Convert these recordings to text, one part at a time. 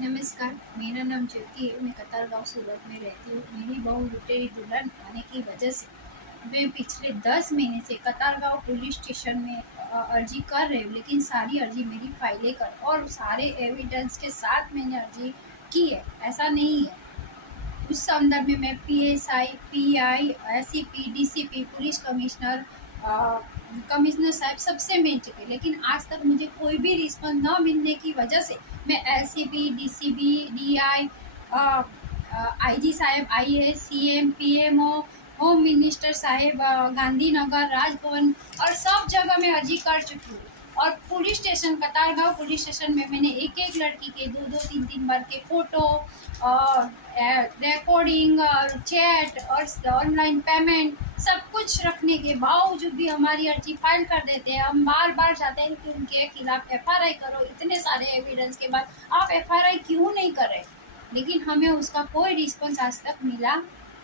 नमस्कार, मेरा नाम ज्योति है। मैं कतारगांव सूरत में रहती हूँ। मेरी बहू लुटेरी दुल्हन आने की वजह से मैं पिछले 10 महीने से कतारगांव पुलिस स्टेशन में अर्जी कर रही हूँ, लेकिन सारी अर्जी मेरी फाइलें कर और सारे एविडेंस के साथ मैंने अर्जी की है। ऐसा नहीं है। उस संदर्भ में मैं PSI, pi, ACP, DCP, police commissioner, commissioner साहब सबसे मिल चुके, लेकिन आज तक मुझे कोई भी रिस्पॉन्स न मिलने की वजह से मैं एसीपी, डीसीपी, डीआई, आईजी साहब, IAS, CM, PMO, home minister साहब, गांधीनगर, राजभवन और सब जगह मैं अर्जी कर चुकी हूँ। और पुलिस स्टेशन, कतारगांव पुलिस स्टेशन में मैंने एक एक लड़की के 2-2, 3-3 बार के फोटो, रिकॉर्डिंग और चैट और ऑनलाइन पेमेंट सब कुछ रखने के बावजूद भी हमारी अर्जी फाइल कर देते हैं। हम बार बार चाहते हैं कि उनके खिलाफ एफआईआर करो। इतने सारे एविडेंस के बाद आप एफआईआर क्यों नहीं कर रहे? लेकिन हमें उसका कोई रिस्पॉन्स आज तक मिला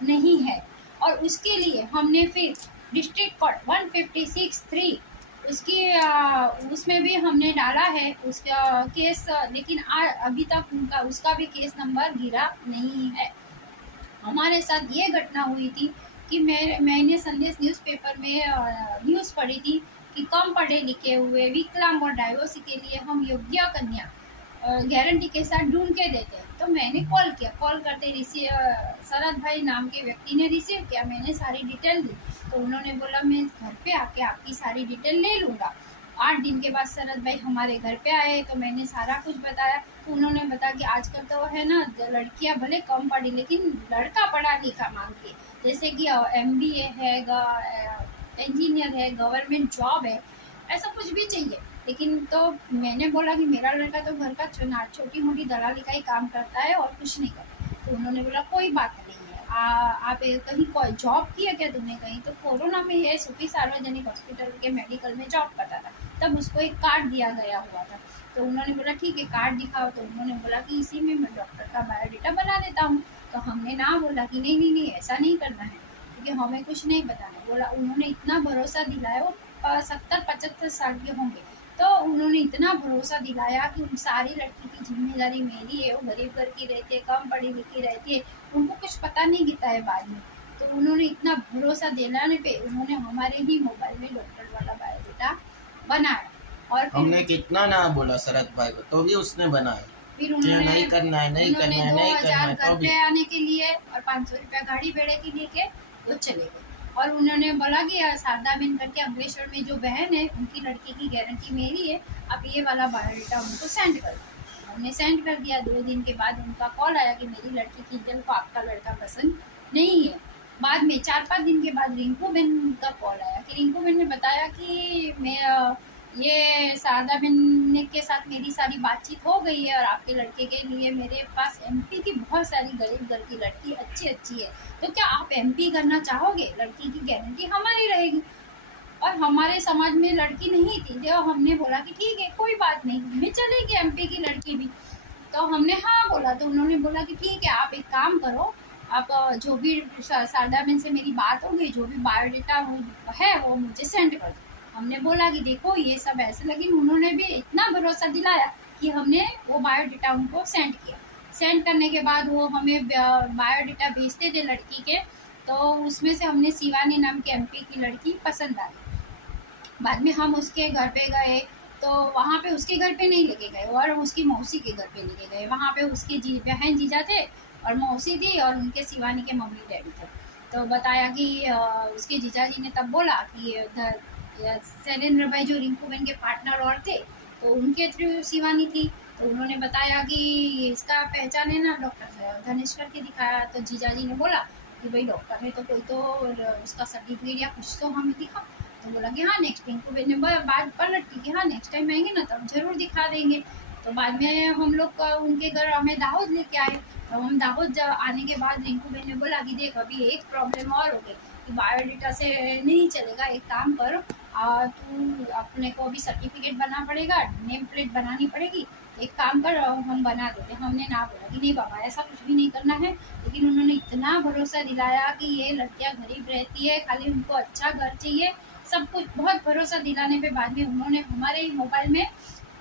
नहीं है। और उसके लिए हमने फिर डिस्ट्रिक्ट कोर्ट 156(3) उसमें भी हमने डाला है उसका केस, लेकिन अभी तक उसका भी केस नंबर गिरा नहीं है। हमारे साथ ये घटना हुई थी कि मैंने संदेश न्यूज़पेपर में न्यूज़ पढ़ी थी कि कम पढ़े लिखे हुए विकलांग और डाइवोर्सी के लिए हम योग्य कन्या गारंटी के साथ ढूंढ के देते हैं। तो मैंने कॉल किया, कॉल करते शरद भाई नाम के व्यक्ति ने रिसीव किया। मैंने सारी डिटेल दी तो उन्होंने बोला मैं घर पे आके आपकी सारी डिटेल ले लूँगा। 8 दिन के बाद शरद भाई हमारे घर पे आए तो मैंने सारा कुछ बताया। तो उन्होंने बताया कि आजकल तो है ना, लड़कियां भले कम पढ़ी लेकिन लड़का पढ़ा लिखा मांगती है, जैसे कि MBA है, इंजीनियर है, गवर्नमेंट जॉब है, ऐसा कुछ भी चाहिए। लेकिन तो मैंने बोला कि मेरा लड़का तो घर का छोटी मोटी दलाली का ही काम करता है और कुछ नहीं करता। तो उन्होंने बोला कोई बात नहीं है, आप कहीं कोई जॉब किया क्या तुमने कहीं? तो कोरोना में ये सूफी सार्वजनिक हॉस्पिटल के मेडिकल में जॉब करता था, तब उसको एक कार्ड दिया गया हुआ था। तो उन्होंने बोला ठीक है कार्ड दिखाओ। तो उन्होंने बोला कि इसी में मैं डॉक्टर का बायोडाटा बना देता हूँ। तो हमने ना बोला कि नहीं नहीं नहीं ऐसा नहीं करना है, क्योंकि हमें कुछ नहीं बताना। बोला उन्होंने इतना भरोसा दिलाया, वो 70-75 साल के होंगे, तो उन्होंने इतना भरोसा दिलाया कि उन सारी लड़की की जिम्मेदारी मेरी है। वो गरीब घर की रहती है, कम पढ़ी लिखी रहती है, उनको कुछ पता नहीं गिरता है बाद में। तो उन्होंने इतना भरोसा दिलाने पे उन्होंने हमारे ही मोबाइल में डॉक्टर वाला बायोडाटा बनाया। और फिर हमने कितना ना बोला शरद भाई को तो भी उसने बनाया। फिर उन्होंने नहीं करना है, नहीं करना है, नहीं करना 2000 है, घर तो भी पे आने के लिए और 500 रुपया गाड़ी भेड़े के लिए के वो चले गए। और उन्होंने बोला कि शारदा बेन करके अम्बेश्वर में जो बहन है उनकी लड़की की गारंटी मेरी है, आप ये वाला बायोडाटा उनको सेंड कर दो। हमने सेंड कर दिया। 2 दिन के बाद उनका कॉल आया कि मेरी लड़की की इंजन को आपका लड़का पसंद नहीं है। बाद में 4-5 दिन के बाद रिंकू बेन का कॉल आया कि रिंकू बेन ने बताया कि मैं ये शारदा बेन के साथ मेरी सारी बातचीत हो गई है और आपके लड़के के लिए मेरे पास MP की बहुत सारी गरीब घर की लड़की अच्छी अच्छी है, तो क्या आप MP करना चाहोगे? लड़की की गारंटी हमारी रहेगी। और हमारे समाज में लड़की नहीं थी, जो हमने बोला कि ठीक है कोई बात नहीं, हमें चलेगी MP की लड़की भी। तो हमने हाँ बोला। तो उन्होंने बोला कि ठीक है आप एक काम करो, आप जो भी शारदा बेन से मेरी बात हो गई, जो भी बायोडाटा है वो मुझे सेंड कर दो। हमने बोला कि देखो ये सब ऐसे, लेकिन उन्होंने भी इतना भरोसा दिलाया कि हमने वो बायोडाटा उनको सेंड किया। सेंड करने के बाद वो हमें बायोडाटा भेजते थे लड़की के, तो उसमें से हमने शिवानी नाम की MP की लड़की पसंद आई। बाद में हम उसके घर पे गए तो वहाँ पे उसके घर पे नहीं लेके गए और उसकी मौसी के घर पे लेके गए। वहाँ पे उसके बहन जीजा थे और मौसी थी और उनके शिवानी के मम्मी डैडी थे। तो बताया कि उसके जीजा जी ने तब बोला कि शैलेंद्र भाई जो रिंकू बेन के पार्टनर और थे, तो उनके थ्रू शिवानी थी। तो उन्होंने बताया कि इसका पहचान है ना डॉक्टर धनेश करके दिखाया। तो जीजा जी ने बोला कि भाई डॉक्टर है तो कोई तो उसका सर्टिफिकेट या कुछ तो हमें दिखा। तो बोला कि हाँ नेक्स्ट रिंकू बेन ने बात पलट की कि हाँ नेक्स्ट टाइम आएंगे ना तब जरूर दिखा देंगे। तो बाद में हम लोग उनके घर हमें दाहोद लेके आए। तो हम दाहोद आने के बाद रिंकू बेन ने बोला कि देख अभी एक प्रॉब्लम और हो गई कि बायोडाटा से नहीं चलेगा, एक काम करो तू अपने को भी सर्टिफिकेट बनाना पड़ेगा, नेम प्लेट बनानी पड़ेगी, एक काम कर हम बना देते। हमने ना बोला कि नहीं बाबा ऐसा कुछ भी नहीं करना है। लेकिन उन्होंने इतना भरोसा दिलाया कि ये लड़कियां गरीब रहती है, खाली उनको अच्छा घर चाहिए, सब कुछ बहुत भरोसा दिलाने पे बाद में उन्होंने हमारे ही मोबाइल में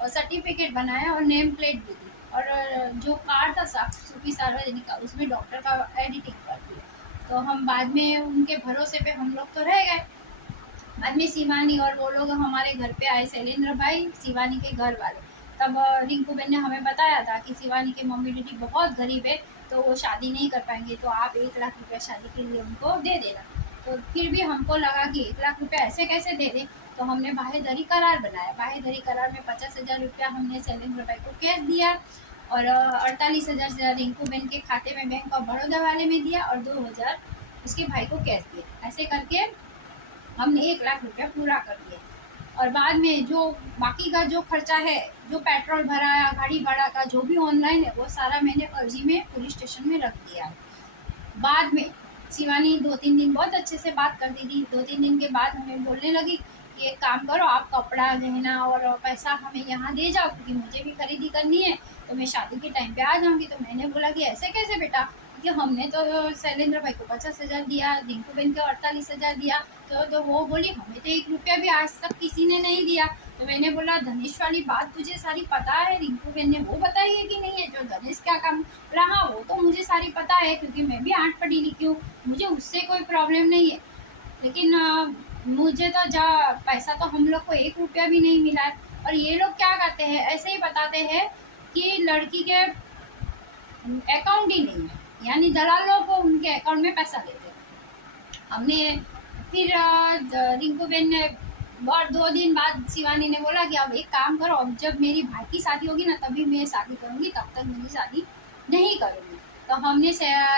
सर्टिफिकेट बनाया और नेम प्लेट भी दी। और जो कार्ड था सूफी सार्वजनिक का, उसमें डॉक्टर का एडिटिंग कर दिया। तो हम बाद में उनके भरोसे पे हम लोग तो रह गए। बाद में शिवानी और वो लोग हमारे घर पे आए, शैलेंद्र भाई शिवानी के घर वाले। तब रिंकू बहन ने हमें बताया था कि शिवानी के मम्मी डैडी बहुत गरीब है, तो वो शादी नहीं कर पाएंगे, तो आप 1 लाख रुपया शादी के लिए उनको दे देना। तो फिर भी हमको लगा कि 1 लाख रुपया ऐसे कैसे दे दें, तो हमने बाहेधरी करार बनाया। बाहेधरी करार में 50,000 रुपया हमने शैलेंद्र भाई को कैश दिया, और 48,000 रिंकू बहन के खाते में बैंक ऑफ बड़ौदा वाले में दिया, और 2,000 उसके भाई को कैश दिया। ऐसे करके हमने 1 लाख रुपया पूरा कर दिया। और बाद में जो बाकी का जो खर्चा है, जो पेट्रोल भराया, गाड़ी भाड़ा का जो भी ऑनलाइन है, वो सारा मैंने अर्जी में पुलिस स्टेशन में रख दिया है। बाद में शिवानी 2-3 दिन बहुत अच्छे से बात करती थी। 2-3 दिन के बाद हमें बोलने लगी कि एक काम करो, आप कपड़ा गहना और पैसा हमें यहाँ दे जाओ, क्योंकि मुझे भी खरीदी करनी है, तो मैं शादी के टाइम पे आ जाऊँगी। तो मैंने बोला कि ऐसे कैसे बेटा, कि हमने तो शैलेंद्र भाई को 50,000 दिया, रिंकू बहन को 48,000 दिया, तो वो बोली हमें तो 1 रुपया भी आज तक किसी ने नहीं दिया। तो मैंने बोला धनेश वाली बात तुझे सारी पता है, रिंकू बहन ने वो बताई है कि नहीं है, जो धनेश क्या काम रहा वो तो मुझे सारी पता है, क्योंकि मैं भी 8 पढ़ी लिखी हूँ, मुझे उससे कोई प्रॉब्लम नहीं है। लेकिन मुझे तो जा पैसा तो हम लोग को 1 रुपया भी नहीं मिला है। और ये लोग क्या करते हैं, ऐसे ही बताते हैं कि लड़की के अकाउंट ही नहीं है, यानी दलालों को उनके अकाउंट में पैसा देते हैं। हमने फिर रिंकू बहन ने और 2 दिन बाद शिवानी ने बोला कि अब एक काम करो, अब जब मेरी भाई की शादी होगी ना तभी मैं शादी करूँगी, तब तक मेरी शादी नहीं करूँगी। तो हमने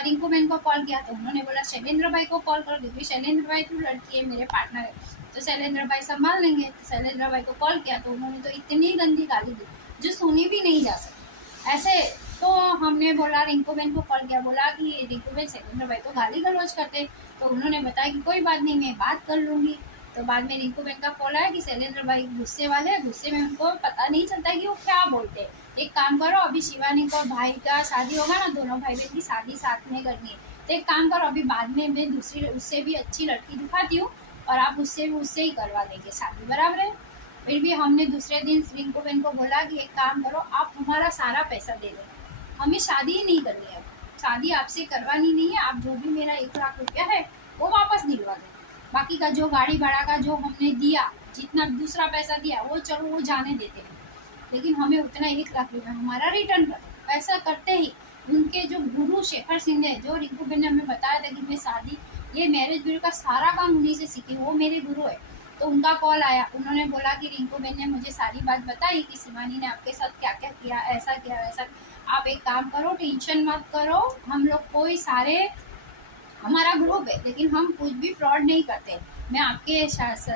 रिंकू बहन को कॉल किया, तो उन्होंने बोला शैलेंद्र भाई को कॉल कर, क्योंकि शैलेंद्र भाई तो लड़की है, मेरे पार्टनर है, तो शैलेंद्र भाई संभाल लेंगे। तो शैलेंद्र भाई को कॉल किया, तो उन्होंने तो इतनी गंदी गाली दी जो सुनी भी नहीं जा सकती ऐसे। तो हमने बोला रिंकू बहन को कॉल किया, बोला कि रिंकू बहन शैलेंद्र भाई तो गाली गलौज करते, तो उन्होंने बताया कि कोई बात नहीं, मैं बात कर लूँगी। तो बाद में रिंकू बहन का कॉल आया कि शैलेंद्र भाई गुस्से वाले, गुस्से में उनको पता नहीं चलता कि वो क्या बोलते। एक काम करो, अभी शिवानी को भाई का शादी होगा ना, दोनों भाई बहन की शादी साथ में करनी है, तो एक काम करो, अभी बाद में मैं दूसरी उससे भी अच्छी लड़की दिखाती हूँ, और आप उससे ही करवा देंगे शादी, बराबर है। फिर भी हमने दूसरे दिन रिंकू बहन को बोला कि एक काम करो, आप हमारा सारा पैसा दे दो, हमें शादी ही नहीं करनी है, शादी आपसे करवानी नहीं है, आप जो भी मेरा 1 लाख रुपया है वो वापस दिलवा दें। बाकी का जो गाड़ी भाड़ा का जो हमने दिया, जितना दूसरा पैसा दिया, वो चलो वो जाने देते हैं, लेकिन हमें उतना 1 लाख रुपया हमारा रिटर्न कर। ऐसा करते ही उनके जो गुरु शेखर सिंह है, जो रिंकू बहन ने हमें बताया था कि मैं शादी ये मैरिज ब्यूरो का सारा काम उन्हीं से सीखी, वो मेरे गुरु है। तो उनका कॉल आया, उन्होंने बोला कि रिंकू बहन ने मुझे सारी बात बताई कि शिवानी ने आपके साथ क्या क्या किया, ऐसा किया वैसा। आप एक काम करो, टेंशन मत करो, हम लोग कोई सारे हमारा ग्रुप है, लेकिन हम कुछ भी फ्रॉड नहीं करते। मैं आपके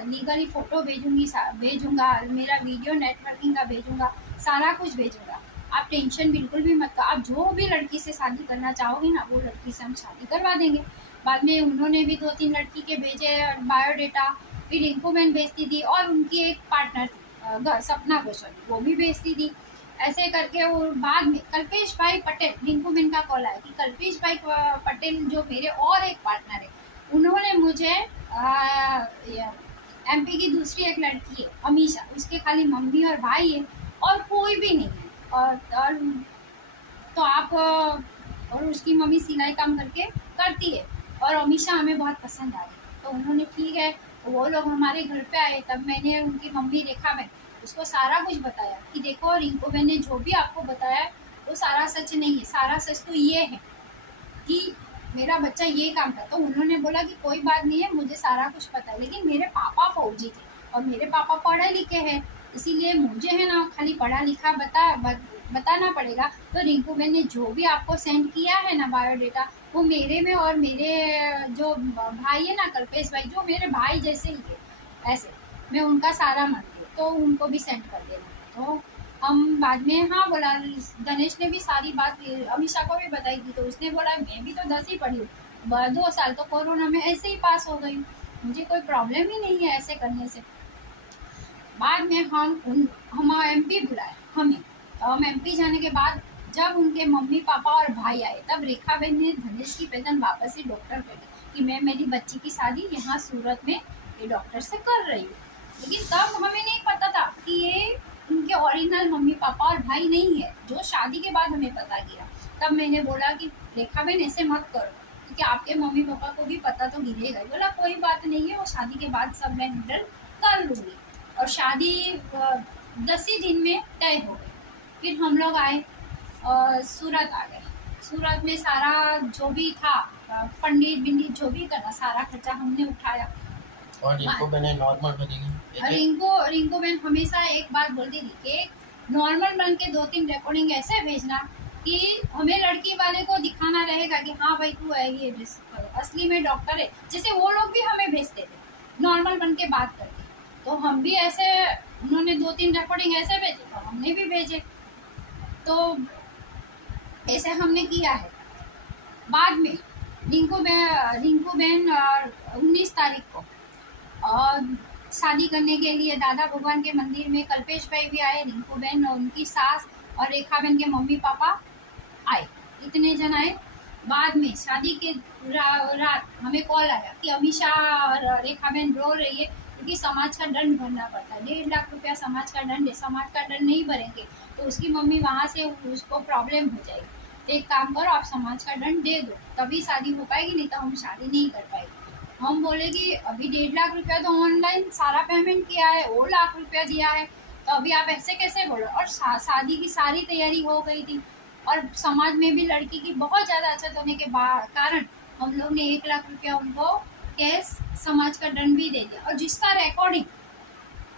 लीगली फ़ोटो भेजूंगा, मेरा वीडियो नेटवर्किंग का भेजूंगा, सारा कुछ भेजूंगा, आप टेंशन बिल्कुल भी मत करो। आप जो भी लड़की से शादी करना चाहोगे ना, वो लड़की से हम शादी करवा देंगे। बाद में उन्होंने भी 2-3 लड़की के भेजे बायोडेटा, फिर रिंकू बहन भेजती थी, और उनकी एक पार्टनर थी सपना गोस्वामी, वो भी भेजती थी। ऐसे करके वो बाद में कल्पेश भाई पटेल, रिंकू बहन का कॉल आया कि कल्पेश भाई पटेल जो मेरे और एक पार्टनर है, उन्होंने मुझे एमपी की दूसरी एक लड़की है अमीशा, उसके खाली मम्मी और भाई है और कोई भी नहीं है, और तो आप और उसकी मम्मी सिलाई काम करके करती है, और अमीशा हमें बहुत पसंद आई। तो उन्होंने ठीक है, वो लोग हमारे घर पे आए, तब मैंने उनकी मम्मी रेखा बहन उसको सारा कुछ बताया कि देखो रिंकू बहन ने जो भी आपको बताया वो सारा सच नहीं है, सारा सच तो ये है कि मेरा बच्चा ये काम था। तो उन्होंने बोला कि कोई बात नहीं है, मुझे सारा कुछ पता है, लेकिन मेरे पापा फौजी थे और मेरे पापा पढ़े लिखे हैं, इसीलिए मुझे है ना खाली पढ़ा लिखा बताना पड़ेगा। तो रिंकू बहन ने जो भी आपको सेंड किया है ना बायोडेटा, वो मेरे में और मेरे जो भाई है ना कल्पेश भाई, जो मेरे भाई जैसे ही थे, ऐसे मैं उनका सारा मानती हूँ, तो उनको भी सेंड कर देना। तो हम बाद में हाँ बोला, गणेश ने भी सारी बात अमीशा को भी बताई थी, तो उसने बोला मैं भी तो 10 ही पढ़ी हूँ, 2 साल तो कोरोना में ऐसे ही पास हो गई, मुझे कोई प्रॉब्लम ही नहीं है ऐसे करने से। बाद में हम एमपी बुलाए हमें, तो हम एमपी जाने के बाद जब उनके मम्मी पापा और भाई आए, तब रेखा बहन ने धनेश की पेदन वापस से डॉक्टर पे कि मैं मेरी बच्ची की शादी यहाँ सूरत में ये डॉक्टर से कर रही हूँ। लेकिन तब हमें नहीं पता था कि ये उनके ओरिजिनल मम्मी पापा और भाई नहीं है, जो शादी के बाद हमें पता गिरा। तब मैंने बोला कि रेखा बहन ऐसे मत करो, क्योंकि आपके मम्मी पापा को भी पता तो गिरेगा। बोला कोई बात नहीं है, वो शादी के बाद सब मैं हैंडल कर लूँगी। और शादी 10 ही दिन में तय हो गई। फिर हम लोग आए और सूरत आ गए। सूरत में सारा जो भी था, पंडित बिंडित जो भी करना, सारा खर्चा हमने उठाया। और रिंकू बहन नॉर्मल बनेगी। रिंकू बहन हमेशा एक बात बोलती थी कि नॉर्मल बन के 2-3 रिकॉर्डिंग ऐसे भेजना कि हमें लड़की वाले को दिखाना रहेगा कि हाँ भाई तू है, ये असली में डॉक्टर है। जैसे वो लोग भी हमें भेजते थे नॉर्मल बन के बात करके, तो हम भी ऐसे, उन्होंने 2-3 रिकॉर्डिंग ऐसे भेजे तो हमने भी भेजे। तो ऐसे हमने किया है। बाद में रिंकू बहन 19 तारीख को और शादी करने के लिए दादा भगवान के मंदिर में कल्पेश भाई भी आए, रिंकू बहन और उनकी सास और रेखा बहन के मम्मी पापा आए, इतने जन आए। बाद में शादी के रात हमें कॉल आया कि अमीषा और रेखा बहन रो रही है क्योंकि समाज का दंड भरना पड़ता है। 1.5 लाख रुपया समाज का दंड है, समाज का दंड नहीं भरेंगे तो उसकी मम्मी वहाँ से उसको प्रॉब्लम हो जाएगी। तो एक काम करो, आप समाज का दंड दे दो, तभी शादी हो पाएगी, नहीं तो हम शादी नहीं कर पाएंगे। हम बोले कि अभी 1.5 लाख रुपया तो ऑनलाइन सारा पेमेंट किया है, वो लाख रुपया दिया है, तो अभी आप ऐसे कैसे बोलो। और शादी की सारी तैयारी हो गई थी और समाज में भी लड़की की बहुत ज़्यादा अच्छत होने के कारण हम लोग ने 1 लाख रुपया उनको कैश समाज का दंड भी दे दिया। और जिसका रिकॉर्डिंग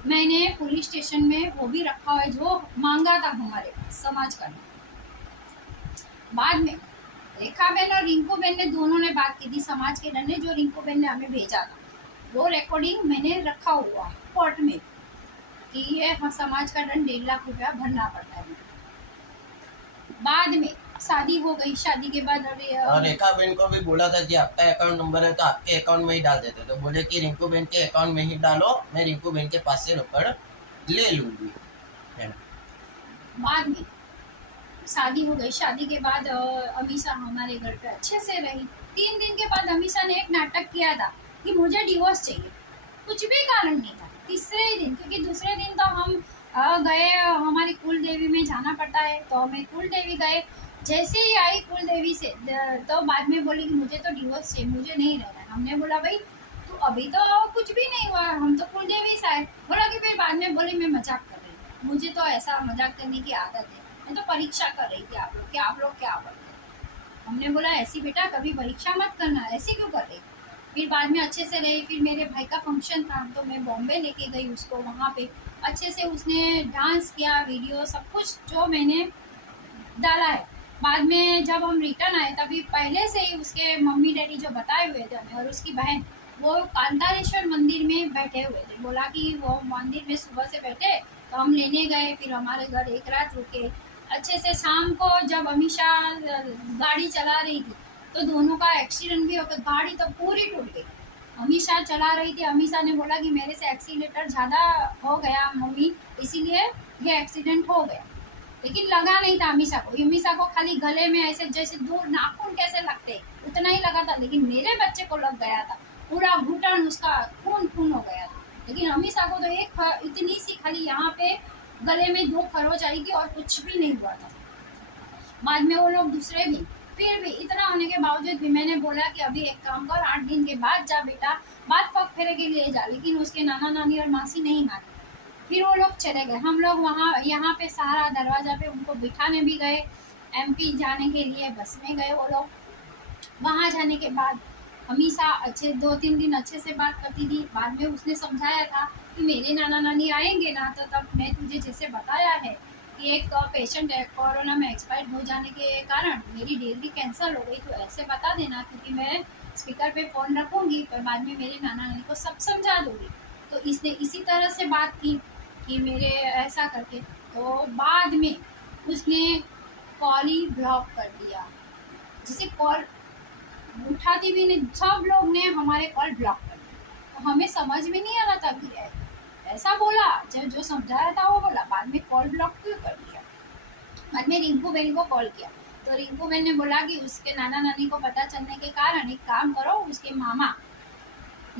मैंने पुलिस स्टेशन में वो भी रखा हुआ है, जो मांगा था हमारे समाज का दंड। बाद में रेखा बहन और रिंकू बहन ने दोनों ने बात की थी समाज के दंड ने, जो रिंकू बहन ने हमें भेजा था वो रिकॉर्डिंग मैंने रखा हुआ है कोर्ट में कि ये समाज का दंड 1.5 लाख रुपया भरना पड़ता है। बाद में शादी हो गई। शादी के बाद और रेखा बहन को भी बोला था कि आपका अकाउंट नंबर है तो आपके अकाउंट में ही डाल देते, तो बोले कि रिंकू बहन के अकाउंट में ही डालो, मैं रिंकू बहन के पास से रोकड़ ले लूंगी। बाद में शादी हो गई। शादी के बाद अमीषा हमारे घर पे अच्छे से रही। 3 दिन के बाद अमीषा ने एक नाटक किया था कि मुझे डिवोर्स चाहिए, कुछ भी कारण नहीं था। तीसरे ही दिन, क्योंकि दूसरे दिन तो हम गए, हमारी कुल देवी में जाना पड़ता है, तो हमें कुल देवी गए। जैसे ही आई कुल देवी से तो बाद में बोली कि मुझे तो डिवोर्स चाहिए, मुझे नहीं रहना है। हमने बोला भाई तो अभी तो कुछ भी नहीं हुआ, हम तो कुल देवी से आए। बोला कि फिर बाद में बोली मैं मजाक कर रही हूँ, मुझे तो ऐसा मजाक करने की आदत है, मैं तो परीक्षा कर रही थी आप लोग क्या पढ़ते। हमने बोला ऐसी बेटा कभी परीक्षा मत करना, ऐसे क्यों कर रही। फिर बाद में अच्छे से रही। फिर मेरे भाई का फंक्शन था तो मैं बॉम्बे लेके गई उसको, वहाँ पे अच्छे से उसने डांस किया, वीडियो सब कुछ जो मैंने डाला है। बाद में जब हम रिटर्न आए तभी पहले से ही उसके मम्मी डैडी जो बताए हुए थे हमें और उसकी बहन वो कांतारेश्वर मंदिर में बैठे हुए थे। बोला कि वो मंदिर में सुबह से बैठे तो हम लेने गए, फिर हमारे घर एक रात रुके अच्छे से। शाम को जब अमीषा गाड़ी चला रही थी तो दोनों का एक्सीडेंट भी हो गया, गाड़ी तो पूरी टूट गई। अमीषा चला रही थी, अमीषा ने बोला कि मेरे से एक्सीलेटर ज़्यादा हो गया मम्मी, इसीलिए ये एक्सीडेंट हो गया। लेकिन लगा नहीं था अमीषा को। अमीषा को खाली गले में ऐसे जैसे दूर नाखून कैसे लगते उतना ही लगा था, लेकिन मेरे बच्चे को लग गया था, पूरा घुटन उसका खून हो गया था। लेकिन अमीषा को तो एक इतनी सी खाली यहाँ पे गले में 2 खरोच आई थी और कुछ भी नहीं हुआ था। बाद में वो लोग दूसरे भी, फिर भी इतना होने के बावजूद भी मैंने बोला कि अभी एक काम कर, 8 दिन के बाद जा बेटा, बात पग फेरे के लिए जा। लेकिन उसके नाना नानी और मासी नहीं माने। फिर वो लोग चले गए। हम लोग वहाँ यहाँ पे सहारा दरवाजा पे उनको बिठाने भी गए, MP जाने के लिए बस में गए वो लोग। वहाँ जाने के बाद अमीषा अच्छे 2-3 दिन अच्छे से बात करती थी। बाद में उसने समझाया था कि मेरे नाना नानी आएंगे ना तो तब मैं तुझे जैसे बताया है कि एक पेशेंट है कोरोना में एक्सपायर हो जाने के कारण मेरी डिलीवरी कैंसिल हो गई, तो ऐसे बता देना, क्योंकि मैं स्पीकर पे फ़ोन रखूँगी पर बाद में मेरे नाना नानी को सब समझा दूँगी। तो इसने इसी तरह से बात की कि मेरे ऐसा करके, तो बाद में उसने कॉल ही ब्लॉक कर दिया। जिसे कॉल उठाती भी नहीं, सब लोग ने हमारे कॉल ब्लॉक कर दिया। तो हमें समझ में नहीं आ रहा था कि ऐसा बोला, जो समझाया था वो बोला, बाद में कॉल ब्लॉक क्यों कर दिया। बाद में रिंकू बहन को कॉल किया तो रिंकू बहन ने बोला कि उसके नाना नानी को पता चलने के कारण एक काम करो, उसके मामा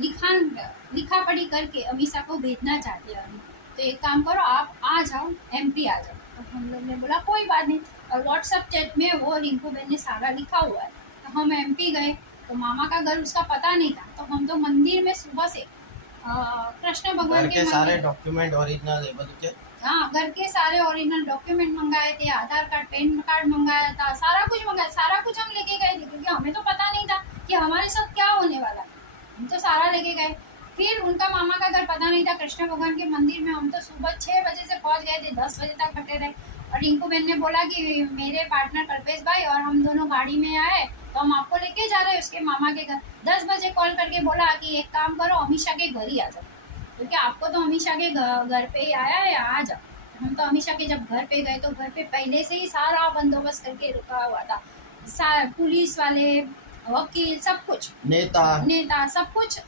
लिखा पढ़ी करके अमीषा को भेजना चाहते हैं। तो एक काम करो, आप आ जाओ, MP आ जाओ। तो हम लोग ने बोला कोई बात नहीं, और व्हाट्सएप चैट में वो रिंकू बहन ने सारा लिखा हुआ है। तो हम MP गए, तो मामा का घर उसका पता नहीं था, तो हम तो मंदिर में सुबह से कृष्ण भगवान घर के के सारे मंदिर, डॉक्यूमेंट ओरिजिनल लेवल के हाँ, घर के सारे ओरिजिनल डॉक्यूमेंट मंगाए थे, आधार कार्ड, पैन कार्ड मंगाया था, सारा कुछ मंगाया, सारा कुछ हम लेके गए थे, क्योंकि हमें तो पता नहीं था कि हमारे साथ क्या होने वाला है। हम तो सारा लेके गए। फिर उनका मामा का घर पता नहीं था, कृष्ण भगवान के मंदिर में हम तो सुबह 6 बजे से पहुंच गए थे, 10 बजे तक बैठे रहे। और रिंकू बहन ने बोला कि मेरे पार्टनर कल्पेश भाई और हम दोनों गाड़ी में आए, तो हम आपको लेके जा रहे हैं उसके मामा के घर। 10 बजे कॉल करके बोला कि एक काम करो, अमीषा के घर ही आ जाओ, क्योंकि आपको तो अमीषा के घर पे ही आया है, आ जाओ। हम तो अमीषा के जब घर पे गए, तो घर पे पहले से ही सारा बंदोबस्त करके रुका हुआ था, पुलिस वाले, वकील, सब कुछ, नेता सब कुछ।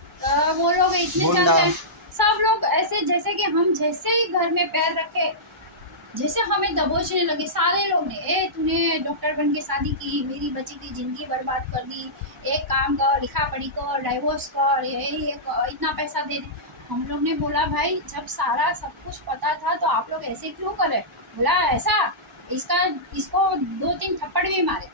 वो लोग इतने चलते, सब लोग ऐसे जैसे कि हम जैसे ही घर में पैर रखे, जैसे हमें दबोचने लगे सारे लोग ने। ए तूने डॉक्टर बन के शादी की, मेरी बच्ची की जिंदगी बर्बाद कर दी, एक काम कर, लिखा पढ़ी कर, डाइवोर्स कर, ये इतना पैसा दे दे। हम लोग ने बोला भाई जब सारा सब कुछ पता था तो आप लोग ऐसे क्यों करे। बोला ऐसा, इसको 2-3 थप्पड़ भी मारे,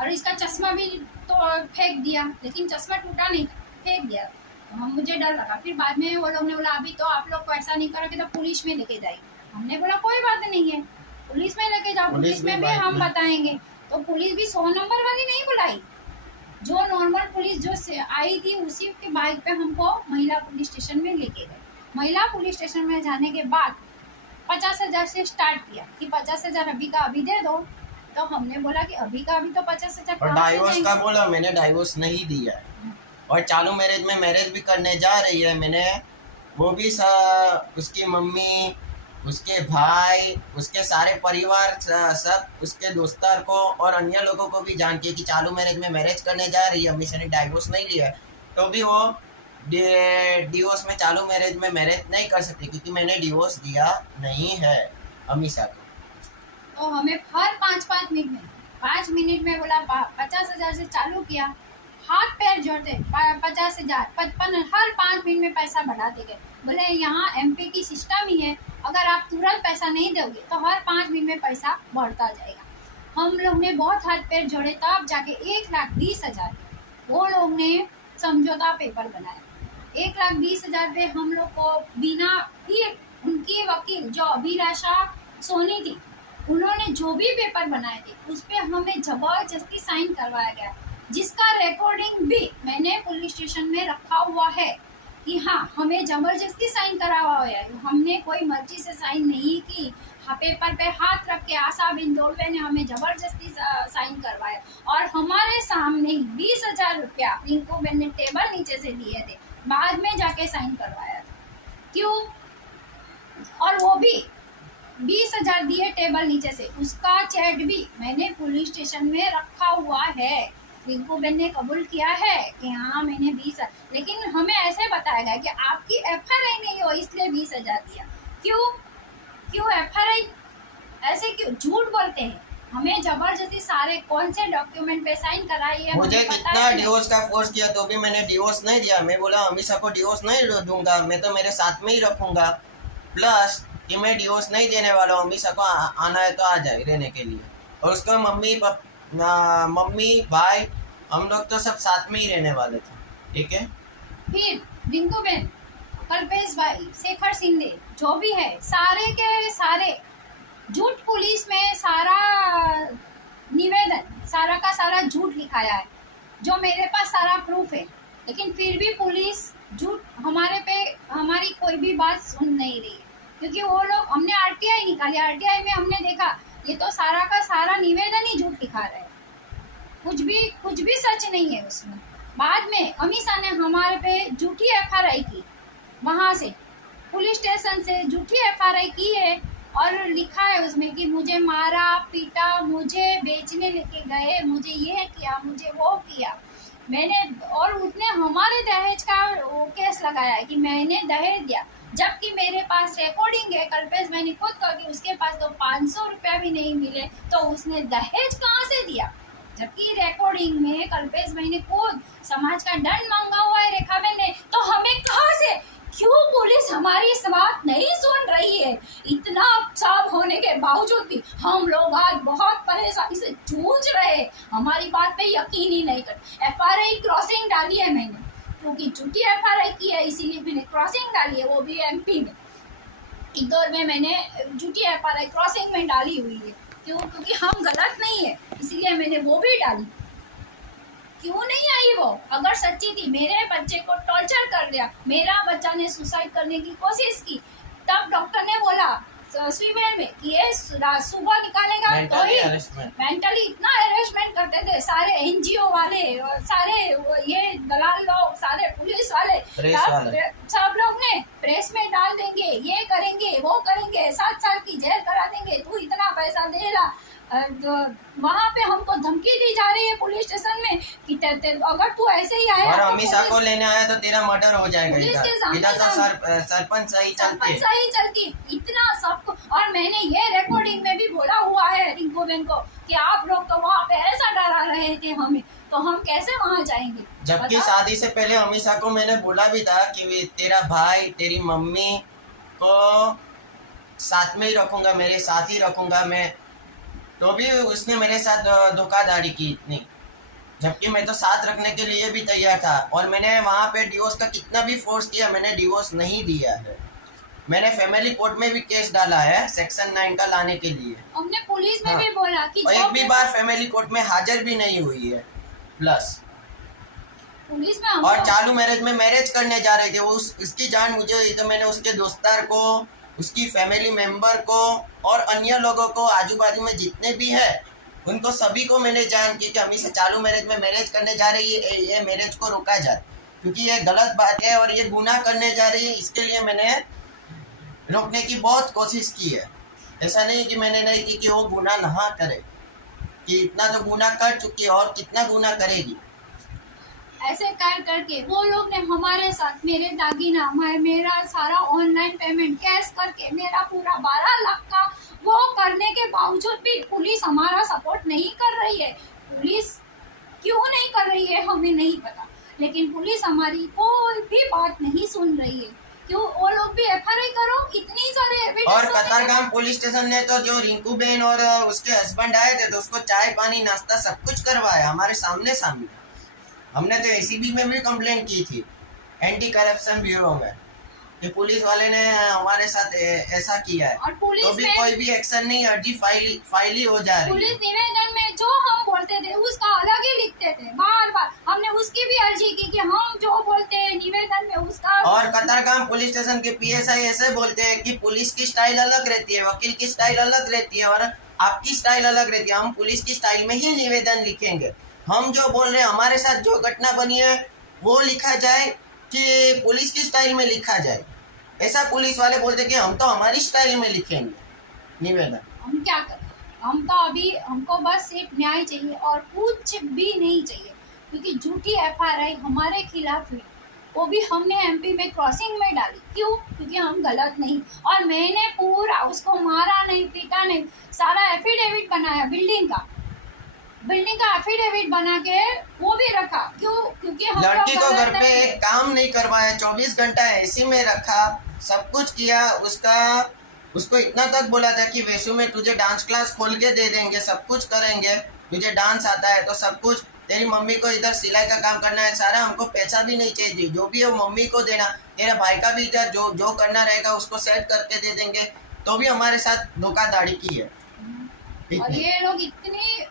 और इसका चश्मा भी तो फेंक दिया, लेकिन चश्मा टूटा नहीं, फेंक दिया। तो मुझे डर लगा। फिर बाद में वो लोग ने बोला अभी तो आप लोग को ऐसा नहीं करोगे तो पुलिस में लेके जाएंगे। हमने बोला कोई बात नहीं है, पुलिस में लेके जाओ, पुलिस में भी हम बताएंगे। तो पुलिस भी 100 नंबर वाली नहीं बुलाई, जो नॉर्मल पुलिस जो आई थी उसी के बाइक पे हमको महिला पुलिस स्टेशन में लेके गए। महिला पुलिस स्टेशन में जाने के बाद 50,000 से स्टार्ट किया कि 50,000 अभी का अभी दे दो। तो हमने बोला कि अभी का अभी तो 50,000 और डाइवोर्स का बोला, मैंने डाइवोर्स नहीं दिया है, और चालू मैरिज में मैरिज भी करने जा रही है। मैंने वो भी उसकी मम्मी, उसके भाई, उसके सारे परिवार, सब उसके दोस्तार को और अन्य लोगों को भी जान के कि चालू मैरिज में मैरिज करने जा रही है, अमीषा ने डाइवोर्स नहीं लिया है, तो भी वो डिवोर्स में चालू मैरिज में मैरिज नहीं कर सकती, क्योंकि मैंने डिवोर्स दिया नहीं है अमीषा को। तो हमें हर 5-5 मिनट में 5 मिनट में बोला 50,000 से चालू किया, हाथ पैर जोड़ते 50,000 55, हर 5 मिनट में पैसा बढ़ाते गए। बोले यहाँ MP की सिस्टम ही है, अगर आप तुरंत पैसा नहीं दोगे तो हर 5 मिनट में पैसा बढ़ता जाएगा। हम लोग ने बहुत हाथ पैर जोड़े, तब जाके 1,20,000 वो लोग ने समझौता पेपर बनाया। 1,20,000 पे हम लोग को बिना, फिर उनकी वकील जो अभिलाषा सोनी थी, उन्होंने जो भी पेपर बनाए थे उस पर हमें जबरदस्ती साइन करवाया गया, जिसका रिकॉर्डिंग भी मैंने पुलिस स्टेशन में रखा हुआ है कि हाँ हमें जबरदस्ती साइन करा हुआ है। हमने कोई मर्जी से साइन नहीं की, पेपर पे हाथ रख के आशा बिन दौड़वे ने हमें जबरदस्ती साइन करवाया, और हमारे सामने 20,000 रुपया रिंकू बहन ने टेबल नीचे से दिए थे, बाद में जाके साइन करवाया था। क्यों? और वो भी 20,000 दिए टेबल नीचे से, उसका चैट भी मैंने पुलिस स्टेशन में रखा हुआ है। रिंकू बहन ने कबूल किया है कि हाँ मैंने 20, लेकिन हमें ऐसे बताया गया कि आपकी FRI नहीं हो इसलिए 20,000 दिया। क्यों FRI ऐसे क्यों झूठ बोलते हैं? हमें जबरदस्ती सारे कौन से डॉक्यूमेंट पे साइन कराइए। मुझे कितना डिवोर्स का फोर्स किया तो भी मैंने डिवोर्स नहीं दिया। मैं बोला अमीषा को डिवोर्स नहीं दूंगा, मैं तो मेरे साथ में ही रखूंगा, प्लस कि मैं डिवोर्स नहीं देने वाला हूँ, अमीषा को आना है तो आ जाए रहने के लिए। और उसका मम्मी भाई हम लोग तो सब साथ में ही रहने वाले थे, ठीक है। फिर रिंकू बहन, कल्पेश भाई, शेखर शिंदे, जो भी है, सारे के सारे झूठ पुलिस में सारा निवेदन, सारा का सारा झूठ लिखाया है, जो मेरे पास सारा प्रूफ है। लेकिन फिर भी पुलिस झूठ हमारे पे, हमारी कोई भी बात सुन नहीं रही है, क्योंकि वो लोग, हमने RTI निकाली, RTI में हमने देखा ये तो सारा का सारा निवेदन ही झूठ लिखा रहा है, कुछ भी सच नहीं है उसमें। बाद में अमीषा ने हमारे पे झूठी FRI की, वहाँ से पुलिस स्टेशन से झूठी FRI की है, और लिखा है उसमें कि मुझे मारा पीटा, मुझे बेचने लेके गए, मुझे ये किया, मुझे वो किया मैंने। और उसने हमारे दहेज का वो केस लगाया है कि मैंने दहेज दिया, जबकि मेरे पास रिकॉर्डिंग है। कल्पेश मैंने खुद कहा कि उसके पास तो 500 रुपया भी नहीं मिले, तो उसने दहेज कहाँ से दिया? जबकि रिकॉर्डिंग में कल्पेश भाई ने खुद समाज का दंड मांगा हुआ है रेखा बहन ने, तो हमें कहाँ से क्यों पुलिस हमारी इस बात नहीं सुन रही है? इतना सब होने के बावजूद भी हम लोग आज बहुत परेशानी से जूझ रहे हैं, हमारी बात पे यकीन ही नहीं कर। एफआरआई क्रॉसिंग डाली है मैंने, क्योंकि झूठी एफआरआई की है इसीलिए मैंने क्रॉसिंग डाली है, वो भी एमपी में। इंदौर में मैंने झूठी एफआरआई क्रॉसिंग में डाली हुई है। क्यों? क्योंकि हम गलत नहीं है, इसीलिए मैंने वो भी डाली। क्यों नहीं आई वो? अगर सच्ची थी, मेरे बच्चे को टॉर्चर कर दिया, मेरा बच्चा ने सुसाइड करने की कोशिश की, तब डॉक्टर ने बोला स्वीमेर में कि ये सुबह निकालेगा तो ही। मेंटली इतना हेरेसमेंट करते थे सारे एनजीओ वाले, सारे ये दलाल लोग, सारे पुलिस वाले, सब लोग ने प्रेस में डाल देंगे, ये करेंगे वो करेंगे, 7 साल की जेल करा देंगे, तू इतना पैसा दे ला। वहाँ पे हमको धमकी दी जा रही है पुलिस स्टेशन में कि अगर तू ऐसे ही आया और अमीषा को लेने आया तो तेरा मर्डर हो जाएगा। इधर तो सरपंच सही चलती इतना सबको। और मैंने ये रिकॉर्डिंग में भी बोला हुआ है रिंकू बहन को कि आप लोग तो वहाँ पे ऐसा डरा रहे थे हमें, तो हम कैसे वहाँ जाएंगे? जबकि शादी से पहले अमीषा को मैंने बोला भी था कि तेरा भाई तेरी मम्मी को साथ में ही रखूंगा, मेरे साथ ही रखूंगा मैं, तो भी उसने मेरे साथ धोखाधड़ी की इतनी, जबकि मैं तो साथ रखने के लिए भी तैयार था। और मैंने वहाँ पे डिवोर्स का कितना भी फोर्स किया, मैंने डिवोर्स नहीं दिया है। मैंने फैमिली कोर्ट में भी केस डाला है सेक्शन 9 का लाने के लिए। हमने पुलिस में भी बोला कि और एक भी बार फैमिली कोर्ट में हाजिर भी नहीं हुई है। प्लस पुलिस में और चालू मैरिज में मैरिज करने जा रहे थे, वो उसकी जान मुझे, तो मैंने उसके दोस्तार को, उसकी फैमिली मेंबर को और अन्य लोगों को, आजू बाजू में जितने भी है उनको सभी को मैंने जान की कि अमी से चालू मैरिज में मैरिज करने जा रही है, ये मैरिज को रोका जाए, क्योंकि ये गलत बात है और ये गुनाह करने जा रही है। इसके लिए मैंने रोकने की बहुत कोशिश की है। ऐसा नहीं कि मैंने नहीं की कि वो गुनाह ना करे, कि इतना तो गुनाह कर चुकी है और कितना गुनाह करेगी। ऐसे कर करके वो लोग ने हमारे साथ, मेरे दागीना, मेरा सारा ऑनलाइन पेमेंट कैश करके, मेरा पूरा 12 लाख का वो करने के बावजूद भी पुलिस हमारा सपोर्ट नहीं कर रही है। पुलिस क्यों नहीं कर रही है हमें नहीं पता, लेकिन पुलिस हमारी कोई भी बात नहीं सुन रही है। क्यों? वो लोग भी एफआईआर करो, इतनी सारे एविडेंस। और कतारगाम पुलिस स्टेशन ने तो जो रिंकू बहन और उसके हस्बैंड आए थे तो उसको चाय पानी नाश्ता सब कुछ करवाया हमारे सामने। हमने तो एसीबी में भी कंप्लेंट की थी, एंटी करप्शन ब्यूरो में, कि पुलिस वाले ने हमारे साथ ऐसा किया है, और पुलिस तो भी कोई भी एक्शन नहीं, अर्जी फाइल ही हो जा रही है। पुलिस निवेदन में जो हम बोलते थे उसका अलग ही लिखते थे, बार बार हमने उसकी भी अर्जी की कि हम जो बोलते हैं निवेदन में उसका। और कतारगाम पुलिस स्टेशन के पीएसआई ऐसे बोलते हैं कि पुलिस की स्टाइल अलग रहती है, वकील की स्टाइल अलग रहती है और आपकी स्टाइल अलग रहती है, हम पुलिस की स्टाइल में ही निवेदन लिखेंगे। हम जो बोल रहे हैं, हमारे साथ जो घटना बनी है वो लिखा जाए कि पुलिस की स्टाइल में लिखा जाए। ऐसा पुलिस वाले बोलते कि हम तो हमारी स्टाइल में लिखेंगे निवेदन। हम क्या करें? हम तो अभी, हमको बस सिर्फ न्याय चाहिए और कुछ भी नहीं चाहिए, क्योंकि झूठी एफआईआर हमारे खिलाफ हुई, वो भी हमने एमपी में क्रॉसिंग में डाली। क्यों? क्योंकि हम गलत नहीं, और मैंने पूरा उसको मारा नहीं, पीटा नहीं, सारा एफिडेविट बनाया, बिल्डिंग का एफिडेविट बना के वो भी रखा। क्यों? क्योंकि हम लड़की को घर पे एक काम नहीं करवाया, 24 घंटा एसी में रखा, सब कुछ किया। उसको इतना तक बोला था कि वैसू में तुझे डांस क्लास खोल के दे देंगे, सब कुछ करेंगे, तुझे डांस आता है तो सब कुछ, तेरी मम्मी को इधर सिलाई का काम करना है सारा, हमको पैसा भी नहीं चाहिए, जो भी है मम्मी को देना, तेरे भाई का भी इधर जो करना रहेगा उसको सेट करके दे देंगे, तो भी हमारे साथ धोखाधड़ी की है। और ये लोग इतनी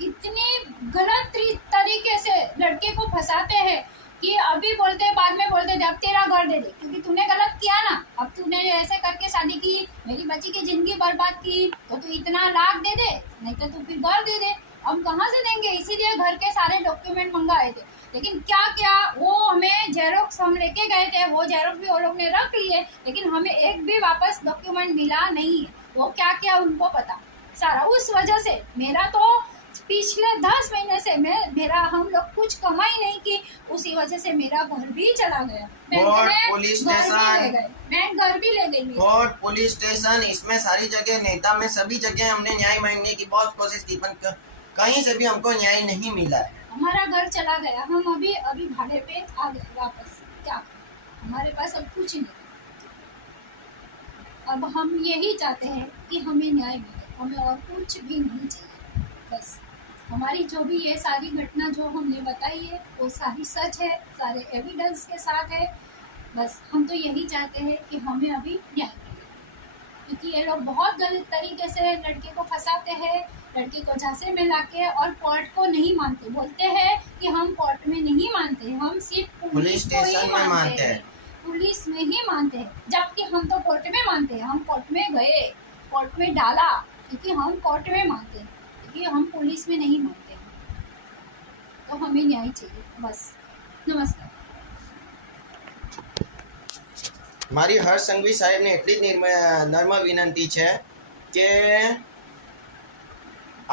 गलत तरीके से लड़के को फंसाते हैं कि अभी बोलते हैं, बाद में बोलते थे अब तेरा घर दे दे, क्योंकि तूने गलत किया ना, अब तूने ऐसे करके शादी की, मेरी बच्ची की जिंदगी बर्बाद की, तो तू इतना लाख दे दे, नहीं तो तू फिर घर दे दे। हम कहाँ से देंगे? इसीलिए घर के सारे डॉक्यूमेंट मंगाए थे, लेकिन क्या वो हमें जेरोक्स हम लेके गए थे, वो जेरोक्स भी वो लोग ने रख लिए, लेकिन हमें एक भी वापस डॉक्यूमेंट मिला नहीं है। वो क्या उनको पता सारा। उस वजह से मेरा तो पिछले 10 महीने से मेरा हम लोग कुछ कमाई नहीं की, उसी वजह से मेरा घर भी चला गया। पुलिस स्टेशन, मैं घर भी ले गई, कोर्ट, पुलिस स्टेशन, इसमें सारी जगह, नेता में, सभी जगह हमने न्याय मांगने की बहुत कोशिश की, पर कहीं से भी हमको न्याय नहीं मिला है। हमारा घर चला गया, हम अभी भाड़े पे आ गए वापस। क्या हमारे पास अब कुछ नहीं। अब हम यही चाहते हैं कि हमें न्याय मिले, हमें और कुछ भी नहीं चाहिए। बस हमारी जो भी ये सारी घटना जो हमने बताई है वो सारी सच है, सारे एविडेंस के साथ है। बस हम तो यही चाहते हैं कि हमें अभी न्याय मिले, क्योंकि ये लोग बहुत गलत तरीके से लड़के को फंसाते हैं, लड़के को झांसे में लाके, और कोर्ट को नहीं मानते। बोलते हैं कि हम कोर्ट में नहीं मानते, हम सिर्फ पुलिस को ही स्टेशन में मानते हैं, पुलिस में ही मानते हैं। जबकि हम तो कोर्ट में मानते हैं, हम कोर्ट में गए, कोर्ट में डाला, क्योंकि हम कोर्ट में मानते हैं, क्योंकि हम पुलिस में नहीं मानते हैं। तो हमें न्याय चाहिए बस। नमस्कार। મારી હર્ષ સંઘવી સાહેબને એટલી જ નર્મ વિનંતી છે કે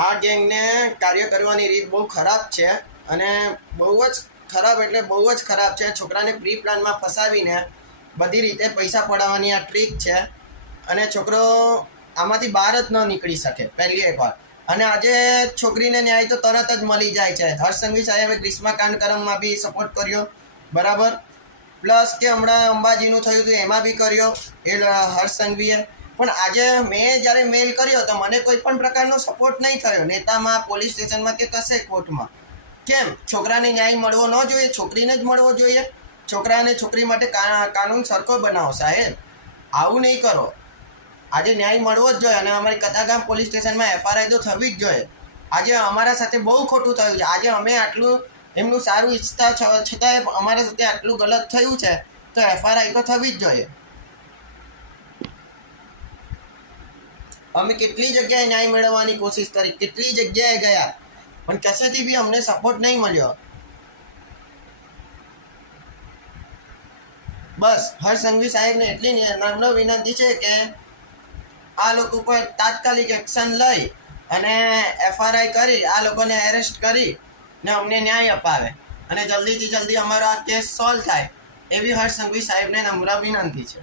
આ ગેંગને કાર્ય કરવાની રીત બહુ ખરાબ છે, અને બહુ જ ખરાબ એટલે બહુ જ ખરાબ છે. છોકરાને પ્રી પ્લાનમાં ફસાવીને બધી રીતે પૈસા પડાવવાની આ ટ્રીક છે, અને છોકરો આમાંથી બહાર જ ન નીકળી શકે પહેલી એક વાર. અને આજે છોકરીને ન્યાય તો તરત જ મળી જાય છે. હર્ષ સંઘવી સાહેબે ગ્રીષ્મકાંડ કરમમાં બી સપોર્ટ કર્યો, બરાબર. પ્લસ કે હમણાં અંબાજીનું થયું હતું એમાં બી કર્યો એ હર્ષ સંઘવીએ. પણ આજે મેં જ્યારે મેલ કર્યો તો મને કોઈ પણ પ્રકારનો સપોર્ટ નહીં થયો, નેતામાં, પોલીસ સ્ટેશનમાં કે કશે કોર્ટમાં. કેમ? છોકરાને ન્યાય મળવો ન જોઈએ? છોકરીને જ મળવો જોઈએ. છોકરા અને છોકરી માટે કાનૂન સરખો બનાવો સાહેબ, આવું નહીં કરો. આજે ન્યાય મળવો જ જોઈએ, અને અમારી કતારગામ પોલીસ સ્ટેશનમાં FRI તો થવી જ જોઈએ. આજે અમારા સાથે બહુ ખોટું થયું છે. આજે અમે આટલું એમનું સારું ઈચ્છતા છતાંય અમારા સાથે આટલું ગલત થયું છે, તો FRI તો થવી જ જોઈએ. અમે કેટલી જગ્યાએ ન્યાય મેળવવાની કોશિશ કરી, કેટલી જગ્યાએ ગયા, પણ કશેથી બી અમને સપોર્ટ નહીં મળ્યો. બસ હર્ષ સંઘવી સાહેબને એટલી નમ્ર વિનંતી છે કે આ લોકો પર તાત્કાલિક એક્શન લઈ અને FRI કરી આ લોકોને એરેસ્ટ કરી ને અમને ન્યાય અપાવે, અને જલ્દીથી જલ્દી અમારો આ કેસ સોલ્વ થાય એવી હર્ષ સંઘવી સાહેબને નમ્ર વિનંતી છે.